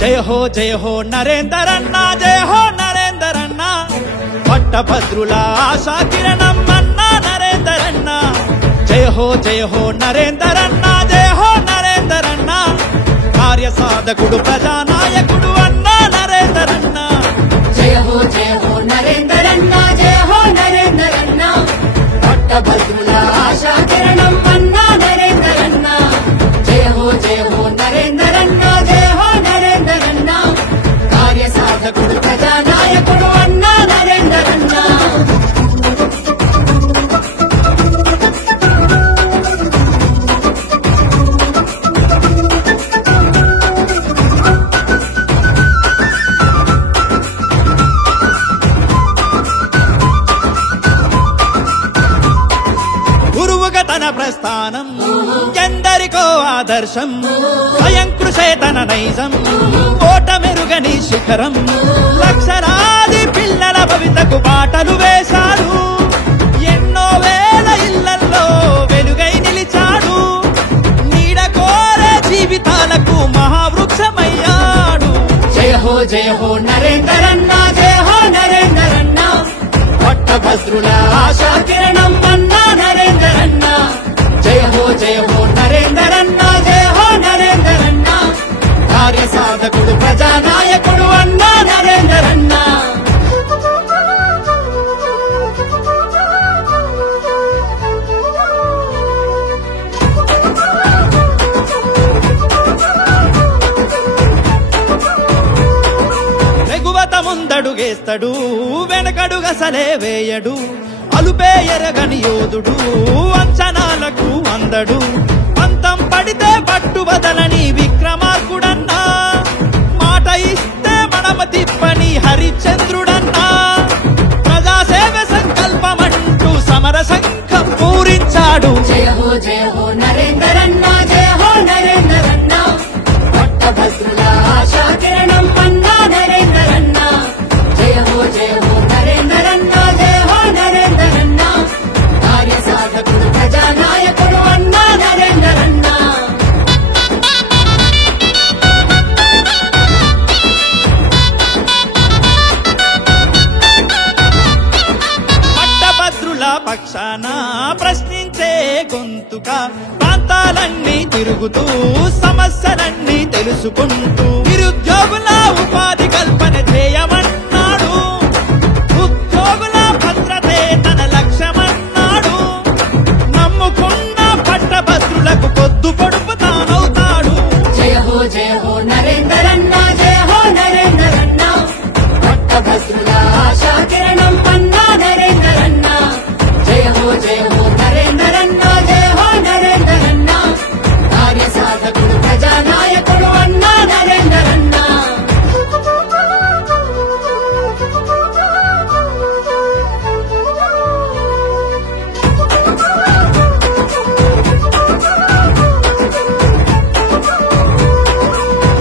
జయ హో నరేందర్ అన్న, జయ హో నరేందర్ అన్న, పట్టభద్రుల ఆశా కిరణం అన్న నరేందర్ అన్న. జయ హో నరేందర్ అన్న, జయ హో నరేందర్ అన్న, కార్య సాధకుడు ప్రజానాయకుడు అన్న నరేందర్ అన్న. జయ హో నరేందర్ అన్న, జయ హో నరేందర్ అన్న, పట్టభద్రుల ఆశా కిరణం అన్న నరేందర్ అన్న. జయ హో నరేందర్ అన్న, జయ హో నరేందర్ అన్న, కార్య సాధకుడు ప్రజానాయకుడు అన్న నరేందర్ అన్న. గురువుగా తన ప్రస్థానం ఎందరికో ఆదర్శం, స్వయం కృషే తన నైజం, ఓట మెరుగని శిఖరం. లక్షలాది పిల్లల భవితకు బాటలు వేశాడు, ఎన్నో వేల ఇళ్లల్లో వెలుగై నిలిచాడు. నీడ కోరే జీవితాలకు మహావృక్షమయ్యాడు. జయ హో నరేందర్ అన్న, జయ హో నరేందర్ అన్న, పట్టభద్రుల ఆశా కిరణం అన్న నరేందర్ అన్న. జయ హో నరేందర్ అన్న, జయ హో నరేందర్ అన్న, కార్య సాధకుడు ప్రజానాయకుడు అన్న నరేందర్ అన్న. వెగువత ముందడుగేస్తాడు, వెనకడుగసలే వేయడు, అలుపే ఎరగని యోధుడు, అంచనాలకు అందడు. పంతం పడితే పట్టు వదలని విక్రమార్కుడన్నా, మాట ఇస్తే మనమ తిప్పని హరిశ్చంద్రుడన్నా. ప్రజాసేవ సంకల్పమంటూ సమర శంఖం పూరించాడు. జయ హో నరేందర్ అన్న, జయ హో నరేందర్ అన్న, పట్టభద్రుల ఆశా కిరణం అన్న నరేందర్ అన్న. జయ హో నరేందర్ అన్న, జయ హో నరేందర్ అన్న, కార్య సాధకుడు ప్రజానాయకుడు అన్న నరేందర్ అన్న. పట్టభద్రుల పక్షాన ప్రశ్నించే గొంతుక, ప్రాంతాలన్నీ తిరుగుతూ సమస్యలన్నీ తెలుసుకుంటూ నిరుద్యోగుల ఉపాధి కల్పన చేయమన్నాడు. ఉద్యోగుల భద్రతే తన లక్ష్యమన్నాడు. నమ్ముకున్న పట్టభద్రులకు పొద్దు పొడుపు తానవుతాడు. జయ హో నరేందర్ అన్న, జయ హో నరేందర్ అన్న, పట్టభద్రుల ఆశా కిరణం అన్న నరేందర్ అన్న. జయ హో నరేందర్ అన్న, జయ హో నరేందర్ అన్న, కార్య సాధకుడు ప్రజానాయకుడు అన్న నరేందర్ అన్న.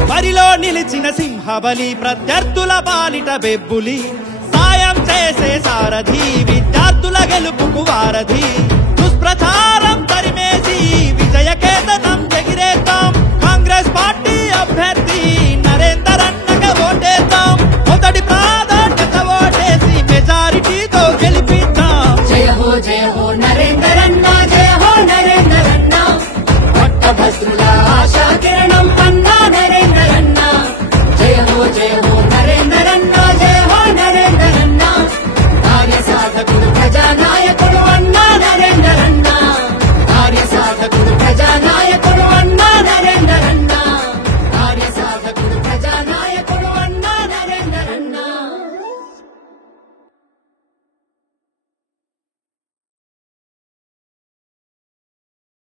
బరిలో నిలిచిన సింహబలి, ప్రత్యర్థుల బాలిట బెబ్బులి, సాయం చేసే సారథి, విద్యార్థుల గెలుపుకు వారధి.